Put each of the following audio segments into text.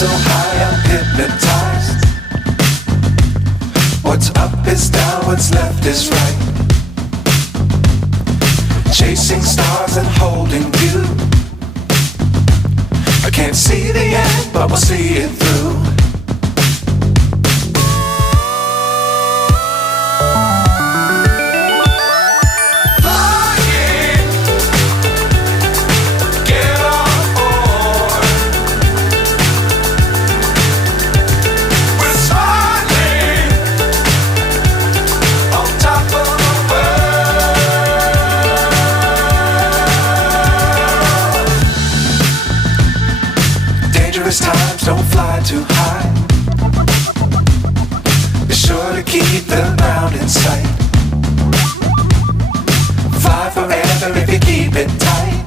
So high I'm hypnotized. What's up is down, what's left is right. Chasing stars and holding you. I can't see the end, but we'll see it through. Times don't fly too high. Be sure to keep the ground in sight. Fly forever if you keep it tight.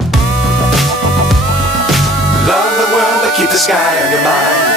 Love the world but keep the sky on your mind.